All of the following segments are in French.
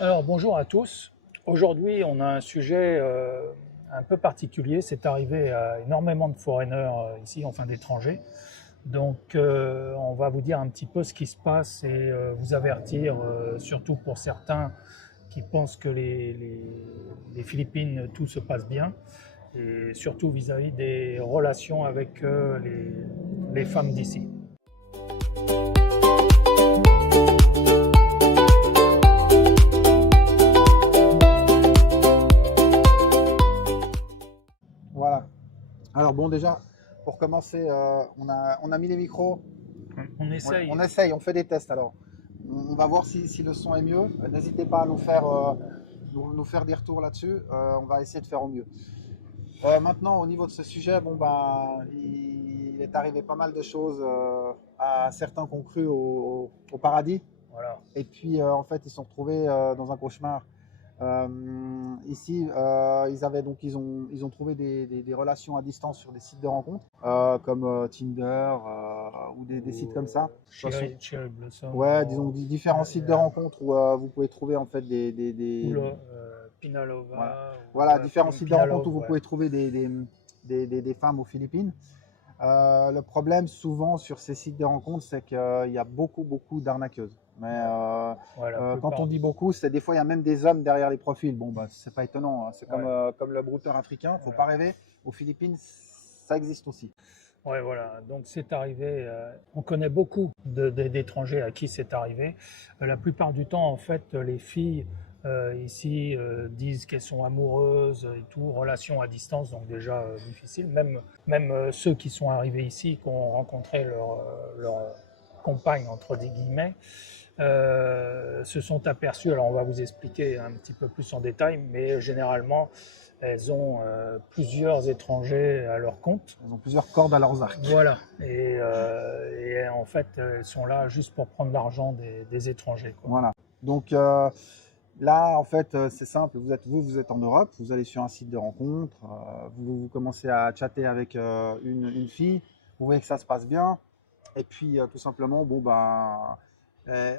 Alors bonjour à tous. Aujourd'hui, on a un sujet un peu particulier. C'est arrivé à énormément de foreigners ici, enfin d'étrangers. Donc, on va vous dire un petit peu ce qui se passe et vous avertir, surtout pour certains qui pensent que les Philippines, tout se passe bien, et surtout vis-à-vis des relations avec les femmes d'ici. Voilà. Alors bon, déjà, pour commencer, on a mis les micros. On essaye. On essaye, on fait des tests. Alors, on va voir si le son est mieux. N'hésitez pas à nous faire des retours là-dessus. On va essayer de faire au mieux. Maintenant, au niveau de ce sujet, bon, bah, il est arrivé pas mal de choses à certains qui ont cru au paradis. Voilà. Et puis, en fait, ils se sont retrouvés dans un cauchemar. Ici, ils ont trouvé des relations à distance sur des sites de rencontres, comme Tinder ou des sites comme ça. Cherry Blossom. Ouais, disons différents sites de rencontres où vous pouvez trouver en fait Pinalova. Voilà, différents sites de rencontres où vous ouais. pouvez trouver des femmes aux Philippines. Le problème souvent sur ces sites de rencontres, c'est qu'il y a beaucoup d'arnaqueuses. Mais quand on dit beaucoup, c'est des fois il y a même des hommes derrière les profils. Bon, bah, c'est pas étonnant, hein. C'est comme le brouteur africain. Faut pas rêver. Aux Philippines, ça existe aussi. Ouais, voilà. Donc c'est arrivé. On connaît beaucoup d'étrangers à qui c'est arrivé. La plupart du temps, en fait, les filles ici disent qu'elles sont amoureuses et tout, relations à distance, donc déjà difficile. Même ceux qui sont arrivés ici, qui ont rencontré leur compagne entre des guillemets, se sont aperçus. Alors on va vous expliquer un petit peu plus en détail, mais généralement elles ont plusieurs étrangers à leur compte. Elles ont plusieurs cordes à leurs arcs. Voilà. Et en fait, elles sont là juste pour prendre l'argent des étrangers, quoi. Voilà. Donc là, en fait, c'est simple. Vous êtes en Europe, vous allez sur un site de rencontre, vous commencez à chatter avec une fille, vous voyez que ça se passe bien, et puis tout simplement, bon ben.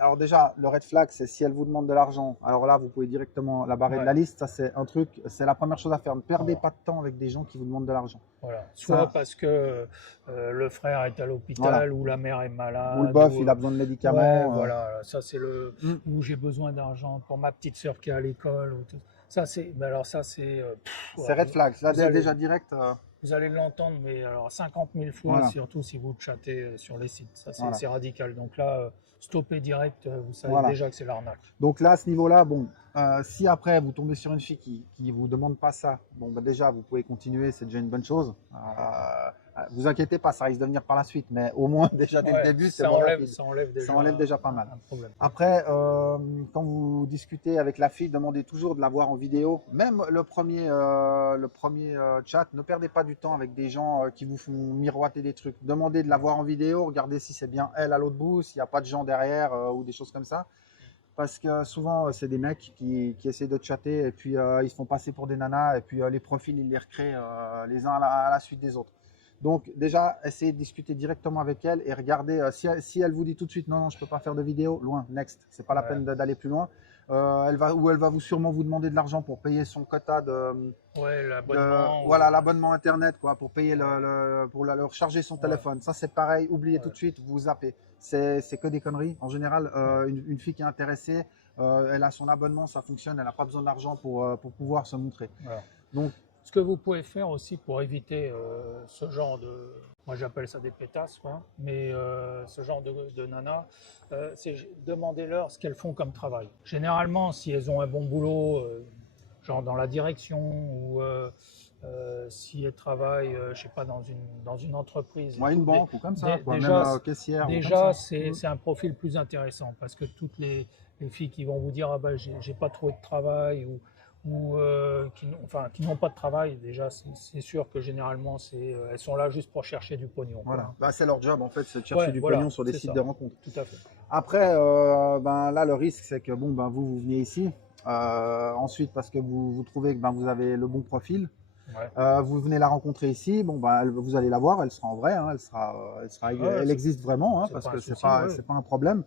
Alors déjà, le red flag, c'est si elle vous demande de l'argent. Alors là, vous pouvez directement la barrer de la liste. Ça, c'est un truc, c'est la première chose à faire. Ne perdez pas de temps avec des gens qui vous demandent de l'argent. Voilà. Soit parce que le frère est à l'hôpital, ou la mère est malade, ou le boeuf, il a besoin de médicaments. Ouais, voilà, ça c'est où j'ai besoin d'argent pour ma petite sœur qui est à l'école. Ça c'est, mais alors ça c'est. C'est red flag. Là, déjà direct. Vous allez l'entendre, mais alors 50 000 fois, surtout si vous chattez sur les sites. Ça, c'est radical. Donc là, stoppez direct, vous savez déjà que c'est l'arnaque. Donc là, à ce niveau-là, bon, si après vous tombez sur une fille qui vous demande pas ça, bon, bah déjà, vous pouvez continuer, c'est déjà une bonne chose. Vous inquiétez pas, ça risque de venir par la suite, mais au moins déjà dès le début, ça enlève déjà pas mal. Un problème. Après, quand vous discutez avec la fille, demandez toujours de la voir en vidéo. Même le premier chat, ne perdez pas du temps avec des gens qui vous font miroiter des trucs. Demandez de la voir en vidéo, regardez si c'est bien elle à l'autre bout, s'il n'y a pas de gens derrière ou des choses comme ça. Parce que souvent, c'est des mecs qui essaient de chatter et puis ils se font passer pour des nanas et puis les profils, ils les recréent les uns à la suite des autres. Donc déjà, essayez de discuter directement avec elle et regardez si elle vous dit tout de suite non, je ne peux pas faire de vidéo, loin, next. C'est pas la peine d'aller plus loin. Elle va sûrement vous demander de l'argent pour payer son quota l'abonnement internet, quoi, pour payer pour recharger son téléphone. Ça c'est pareil, oubliez tout de suite, vous zappez. C'est que des conneries. En général, une fille qui est intéressée, elle a son abonnement, ça fonctionne, elle n'a pas besoin d'argent pour pouvoir se montrer. Donc ce que vous pouvez faire aussi pour éviter ce genre de, moi j'appelle ça des pétasses, quoi, mais ce genre de nanas, c'est demandez-leur ce qu'elles font comme travail. Généralement, si elles ont un bon boulot, genre dans la direction, ou si elles travaillent, je sais pas, dans une entreprise. Une banque ou comme ça, déjà, même caissière. Déjà, c'est un profil plus intéressant parce que toutes les filles qui vont vous dire ah ben j'ai pas trouvé de travail ou qui n'ont pas de travail, déjà c'est sûr que généralement elles sont là juste pour chercher du pognon. Voilà, bah, c'est leur job en fait, c'est de chercher du pognon sur des sites de rencontres. Tout à fait. Après, là le risque c'est que vous venez ici, ensuite parce que vous trouvez que vous avez le bon profil, vous venez la rencontrer ici, vous allez la voir, elle sera en vrai, hein, elle existe vraiment, hein, parce que c'est pas un problème.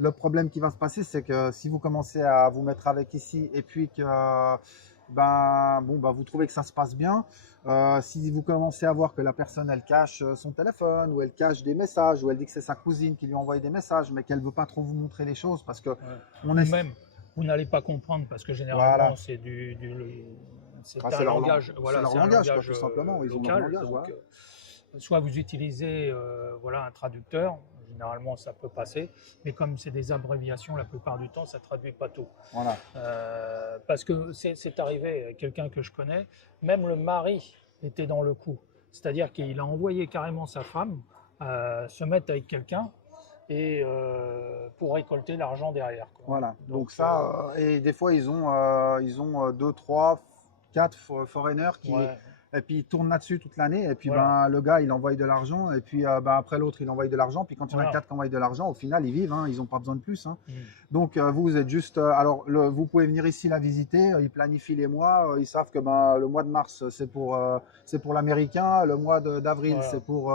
Le problème qui va se passer, c'est que si vous commencez à vous mettre avec ici et puis que vous trouvez que ça se passe bien, si vous commencez à voir que la personne elle cache son téléphone ou elle cache des messages ou elle dit que c'est sa cousine qui lui envoie des messages mais qu'elle ne veut pas trop vous montrer les choses parce que on est... même vous n'allez pas comprendre parce que généralement c'est c'est un langage, voilà, c'est leur langage, quoi, tout simplement. Ils ont leur langage, donc, soit vous utilisez un traducteur, généralement ça peut passer, mais comme c'est des abréviations, la plupart du temps ça ne traduit pas tout. Voilà. Parce que c'est arrivé, quelqu'un que je connais, même le mari était dans le coup. C'est-à-dire qu'il a envoyé carrément sa femme se mettre avec quelqu'un et pour récolter l'argent derrière, quoi. Voilà, donc ça, et des fois ils ont 2, 3, 4 foreigners qui... Ouais. Et puis ils tournent là-dessus toute l'année, et puis le gars il envoie de l'argent, et puis après l'autre il envoie de l'argent, puis quand il y en a 4 qui envoient de l'argent, au final ils vivent, hein, ils n'ont pas besoin de plus. Hein. Donc vous êtes juste, vous pouvez venir ici la visiter, ils planifient les mois, ils savent que le mois de mars c'est pour l'américain, le mois d'avril c'est pour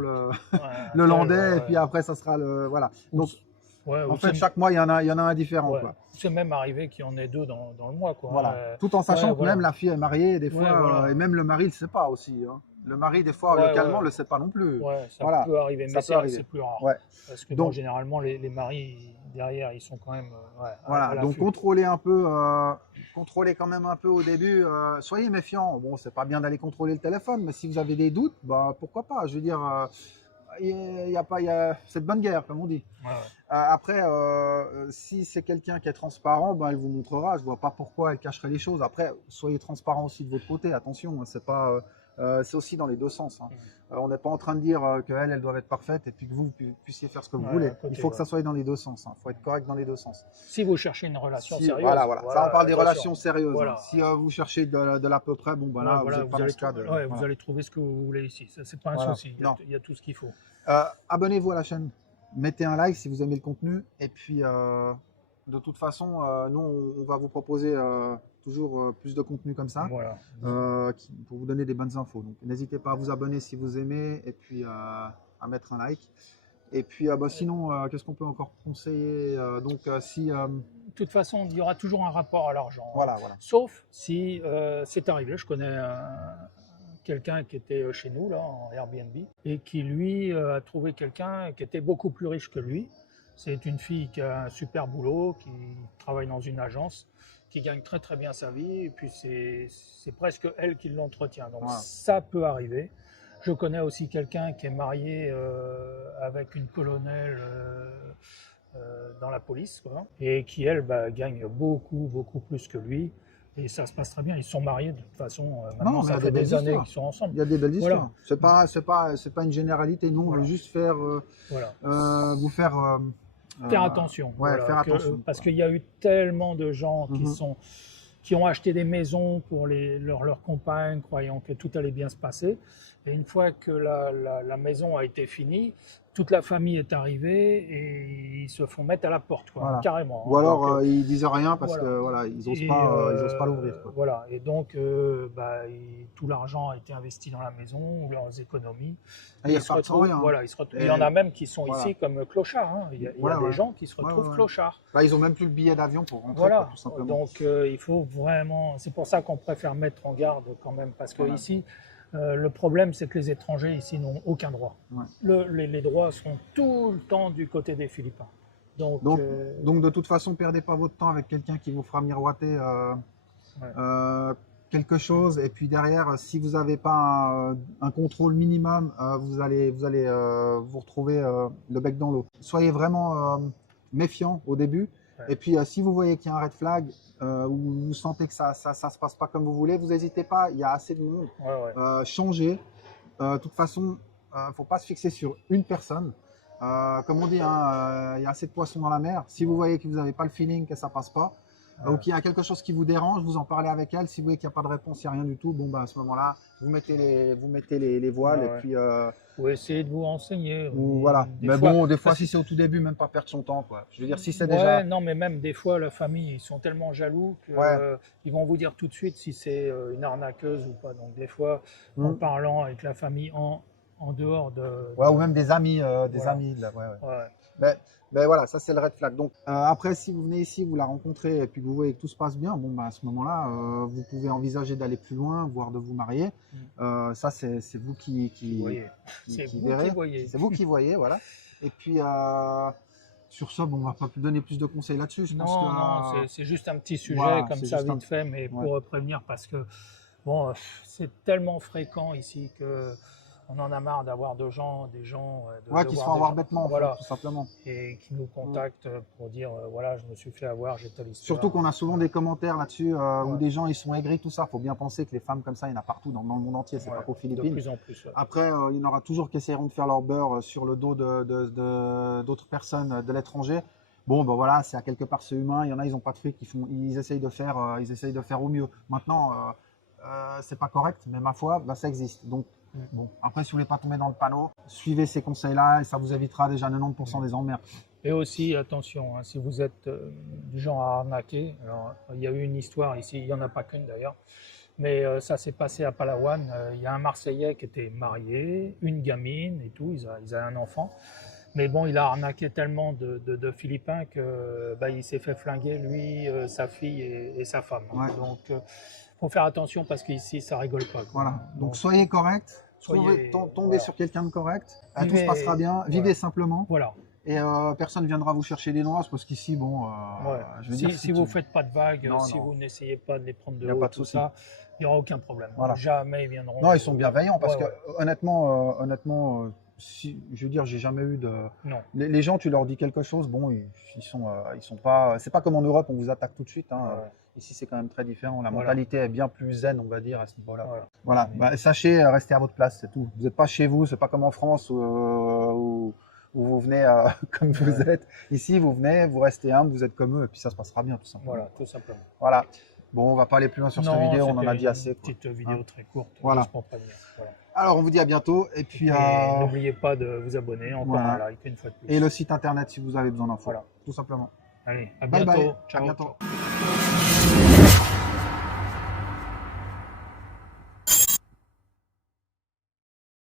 le landais, et puis après ça sera le... Voilà. Donc en fait chaque mois il y en a un différent. Quoi. C'est même arrivé qu'il y en ait 2 dans le mois. Quoi. Voilà. Tout en sachant que même la fille est mariée, des fois, et même le mari ne le sait pas aussi. Hein. Le mari, des fois, localement, ne le sait pas non plus. Ça peut arriver, mais c'est plus rare. Parce que donc, généralement, les maris, derrière, ils sont quand même... donc contrôlez un peu, contrôlez quand même un peu au début. Soyez méfiants. Bon, c'est pas bien d'aller contrôler le téléphone, mais si vous avez des doutes, pourquoi pas. Je veux dire... c'est de bonne guerre, comme on dit. Après, si c'est quelqu'un qui est transparent, elle vous montrera. Je ne vois pas pourquoi elle cacherait les choses. Après, soyez transparent aussi de votre côté. Attention, c'est aussi dans les deux sens. Hein. On n'est pas en train de dire qu'elles doivent être parfaites et puis que vous puissiez faire ce que vous voulez. Il faut que ça soit dans les deux sens. Il faut être correct dans les deux sens. Si vous cherchez une relation sérieuse. Voilà. Ça, on parle des relations sérieuses. Hein. Si vous cherchez de l'à peu près, là, vous n'êtes pas dans ce cas. Vous allez trouver ce que vous voulez ici. Ce n'est pas un souci. Il y a tout ce qu'il faut. Abonnez-vous à la chaîne. Mettez un like si vous aimez le contenu. Et puis, de toute façon, nous, on va vous proposer toujours plus de contenu comme ça pour vous donner des bonnes infos. Donc, n'hésitez pas à vous abonner si vous aimez et puis à mettre un like. Et puis, sinon, qu'est-ce qu'on peut encore conseiller De toute façon, il y aura toujours un rapport à l'argent. Voilà. Sauf si c'est arrivé. Je connais quelqu'un qui était chez nous, là, en Airbnb, et qui, lui, a trouvé quelqu'un qui était beaucoup plus riche que lui. C'est une fille qui a un super boulot, qui travaille dans une agence, qui gagne très très bien sa vie, et puis c'est presque elle qui l'entretient. Donc ça peut arriver. Je connais aussi quelqu'un qui est marié avec une colonelle dans la police, quoi, et qui, elle, gagne beaucoup plus que lui. Et ça se passe très bien. Ils sont mariés de toute façon. Maintenant, ça fait des années qu'ils sont ensemble. Il y a des belles histoires. C'est pas une généralité. Nous, on veut juste faire vous faire attention. Faire attention. Parce qu'il y a eu tellement de gens qui ont acheté des maisons pour leurs compagnes, croyant que tout allait bien se passer. Et une fois que la maison a été finie, toute la famille est arrivée et ils se font mettre à la porte, quoi, carrément. Ou alors ils disent rien parce que ils osent pas l'ouvrir. Voilà, et donc tout l'argent a été investi dans la maison ou leurs économies. Et ils se retrouvent rien. Il y en a même qui sont ici comme clochards. Hein. Il y a des gens qui se retrouvent clochards. Ils n'ont même plus le billet d'avion pour rentrer, tout simplement. Donc il faut vraiment. C'est pour ça qu'on préfère mettre en garde quand même, parce que ici. Le problème, c'est que les étrangers ici n'ont aucun droit. Les droits sont tout le temps du côté des Philippins. Donc de toute façon, perdez pas votre temps avec quelqu'un qui vous fera miroiter quelque chose. Et puis derrière, si vous n'avez pas un contrôle minimum, vous allez vous retrouver le bec dans l'eau. Soyez vraiment méfiant au début. Et puis, si vous voyez qu'il y a un red flag ou vous sentez que ça se passe pas comme vous voulez, vous n'hésitez pas, il y a assez de monde. Changez. De toute façon, il ne faut pas se fixer sur une personne. Comme on dit, il y a assez de poissons dans la mer. Si vous voyez que vous n'avez pas le feeling, que ça ne passe pas, ou qu'il y a quelque chose qui vous dérange, vous en parlez avec elle. Si vous voyez qu'il n'y a pas de réponse, il n'y a rien du tout, à ce moment-là, vous mettez les voiles et puis... Ou essayez de vous renseigner. Des fois, si c'est au tout début, même pas perdre son temps, quoi. Je veux dire, si c'est déjà... Non, mais même des fois, la famille, ils sont tellement jaloux qu'ils vont vous dire tout de suite si c'est une arnaqueuse ou pas. Donc des fois, en parlant avec la famille en dehors de... ou même des amis. Ben voilà, ça c'est le red flag. Donc après, si vous venez ici, vous la rencontrez et puis que vous voyez que tout se passe bien, bon, bah, à ce moment-là, vous pouvez envisager d'aller plus loin, voire de vous marier. Ça, c'est vous Vous voyez, c'est qui vous verrez. qui voyez. C'est vous qui voyez, voilà. Et puis, sur ça, bon, on va pas plus donner plus de conseils là-dessus. Je pense Non, que, non, c'est juste un petit sujet voilà, comme c'est ça, juste vite fait, mais ouais. pour prévenir, parce que bon, c'est tellement fréquent ici que on en a marre d'avoir des gens, Ouais, de qui se voir font des avoir gens, bêtement, en fait, voilà, tout simplement. et qui nous contactent pour dire, voilà, je me suis fait avoir, j'ai telle histoire. Surtout qu'on a souvent des commentaires là-dessus où Ouais. des gens ils sont aigris, tout ça. Faut bien penser que les femmes comme ça, il y en a partout dans le monde entier, c'est Ouais, pas qu'aux de Philippines. plus en plus. Ouais. Après, il y en aura toujours qui essaieront de faire leur beurre sur le dos d'autres personnes de l'étranger. Bon, ben voilà, c'est à quelque part c'est humain. Il y en a, ils n'ont pas de fric, ils essayent de faire au mieux. Maintenant, c'est pas correct, mais ma foi, bah, ça existe. Donc, bon, après, si vous voulez pas tomber dans le panneau, suivez ces conseils-là et ça vous évitera déjà 90% des emmerdes. Et aussi, attention, hein, si vous êtes du genre à arnaquer, alors il y a eu une histoire ici, il n'y en a pas qu'une d'ailleurs, mais ça s'est passé à Palawan. Il y a un Marseillais qui était marié, une gamine et tout, ils avaient un enfant. Mais bon, il a arnaqué tellement de Philippins que bah, il s'est fait flinguer, lui, sa fille et sa femme. Ouais. Donc, faut faire attention parce qu'ici, ça rigole pas. Quoi. Voilà. Donc, soyez correct, tombez voilà. sur quelqu'un de correct, tout Vivez- se passera bien, vivez voilà. simplement. Voilà. Et personne ne viendra vous chercher des noises parce qu'ici, bon, Ouais. je veux dire, Si vous ne faites pas de vagues, Non, si non. vous n'essayez pas de les prendre Y de a haut, pas de tout souci. ça, il n'y aura aucun problème. Voilà. Jamais ils viendront. Non, ils sont bienveillants parce Ouais, que honnêtement, si, je veux dire, j'ai jamais eu de. Non. Les gens, tu leur dis quelque chose, bon, ils sont pas. C'est pas comme en Europe, on vous attaque tout de suite. Hein. Ouais. Ici, c'est quand même très différent. La Voilà. mentalité est bien plus zen, on va dire, à ce niveau-là. Voilà. Voilà. Bah, sachez, restez à votre place, c'est tout. Vous n'êtes pas chez vous, c'est pas comme en France où vous venez comme vous êtes. Ici, vous venez, vous restez humble, vous êtes comme eux, et puis ça se passera bien, tout simplement. Voilà, tout simplement. Voilà. Bon, on va pas aller plus loin sur cette Non, vidéo, on en a c'était dit assez. une quoi. petite vidéo très courte, Voilà. juste pour prévenir. Voilà. Alors, on vous dit à bientôt, et puis Et n'oubliez pas de vous abonner, encore voilà. un like une fois de plus. et le site internet si vous avez besoin d'infos. Voilà. Tout simplement. Allez, à Bye bientôt. bye. Ciao. À bientôt. Ciao.